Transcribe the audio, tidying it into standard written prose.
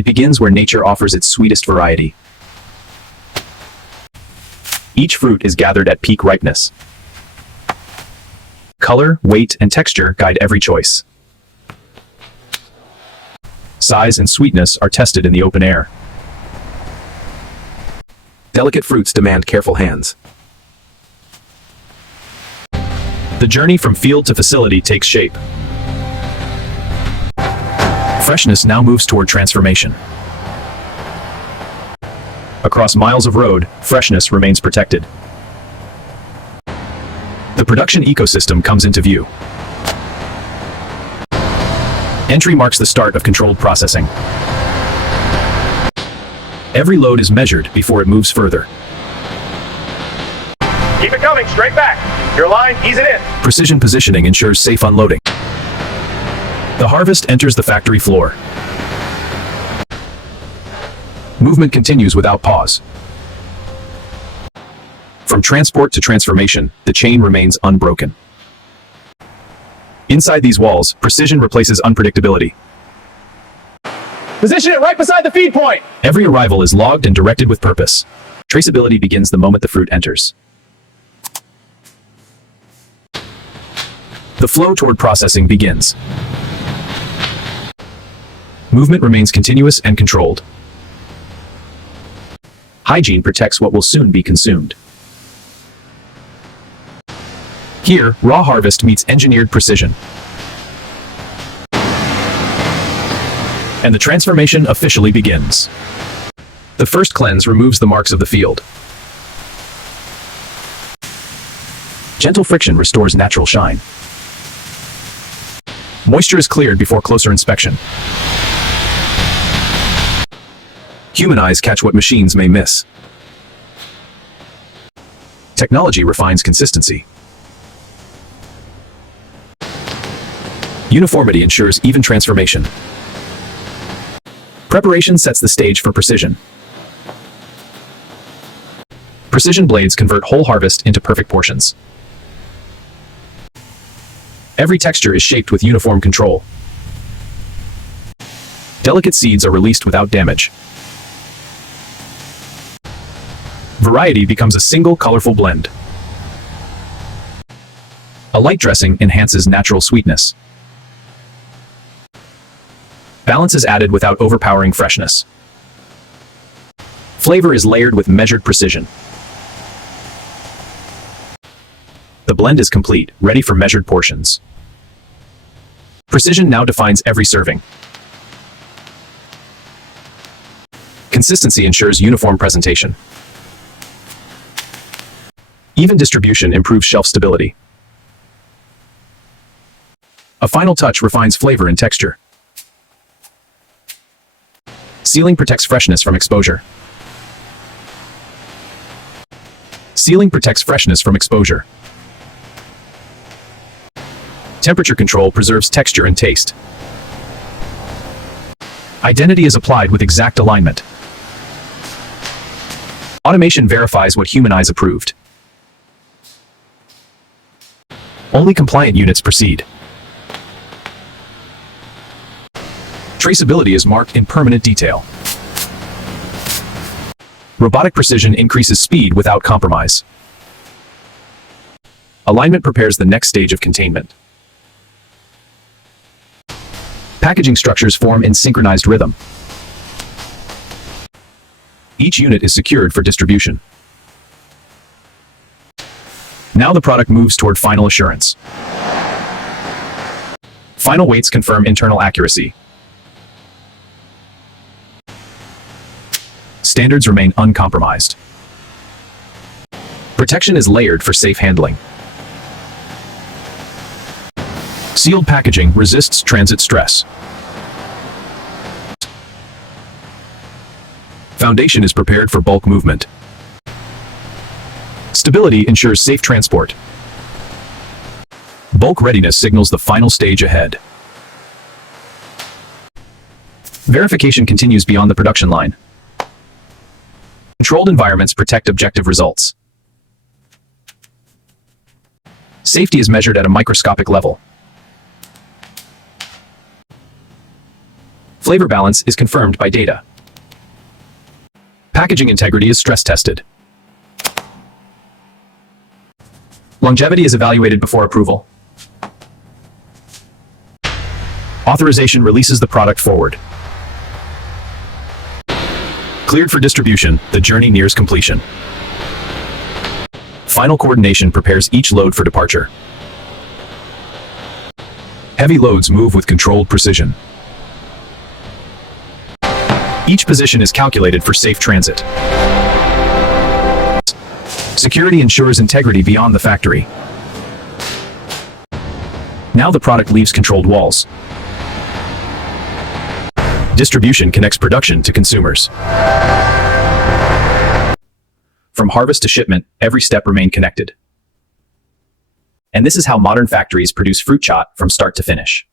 It begins where nature offers its sweetest variety. Each fruit is gathered at peak ripeness. Color, weight, and texture guide every choice. Size and sweetness are tested in the open air. Delicate fruits demand careful hands. The journey from field to facility takes shape. Freshness now moves toward transformation. Across miles of road, freshness remains protected. The production ecosystem comes into view. Entry marks the start of controlled processing. Every load is measured before it moves further. Keep it coming, straight back. Your line, ease it in. Precision positioning ensures safe unloading. The harvest enters the factory floor. Movement continues without pause. From transport to transformation, the chain remains unbroken. Inside these walls, precision replaces unpredictability. Position it right beside the feed point. Every arrival is logged and directed with purpose. Traceability begins the moment the fruit enters. The flow toward processing begins. Movement remains continuous and controlled. Hygiene protects what will soon be consumed. Here, raw harvest meets engineered precision. And the transformation officially begins. The first cleanse removes the marks of the field. Gentle friction restores natural shine. Moisture is cleared before closer inspection. Human eyes catch what machines may miss. Technology refines consistency. Uniformity ensures even transformation. Preparation sets the stage for precision. Precision blades convert whole harvest into perfect portions. Every texture is shaped with uniform control. Delicate seeds are released without damage. Variety becomes a single colorful blend. A light dressing enhances natural sweetness. Balance is added without overpowering freshness. Flavor is layered with measured precision. The blend is complete, ready for measured portions. Precision now defines every serving. Consistency ensures uniform presentation. Even distribution improves shelf stability. A final touch refines flavor and texture. Sealing protects freshness from exposure. Sealing protects freshness from exposure. Temperature control preserves texture and taste. Identity is applied with exact alignment. Automation verifies what human eyes approved. Only compliant units proceed. Traceability is marked in permanent detail. Robotic precision increases speed without compromise. Alignment prepares the next stage of containment. Packaging structures form in synchronized rhythm. Each unit is secured for distribution. Now the product moves toward final assurance. Final weights confirm internal accuracy. Standards remain uncompromised. Protection is layered for safe handling. Sealed packaging resists transit stress. Foundation is prepared for bulk movement. Stability ensures safe transport. Bulk readiness signals the final stage ahead. Verification continues beyond the production line. Controlled environments protect objective results. Safety is measured at a microscopic level. Flavor balance is confirmed by data. Packaging integrity is stress tested. Longevity is evaluated before approval. Authorization releases the product forward. Cleared for distribution, the journey nears completion. Final coordination prepares each load for departure. Heavy loads move with controlled precision. Each position is calculated for safe transit. Security ensures integrity beyond the factory. Now the product leaves controlled walls. Distribution connects production to consumers. From harvest to shipment, every step remains connected. And this is how modern factories produce fruit chaat from start to finish.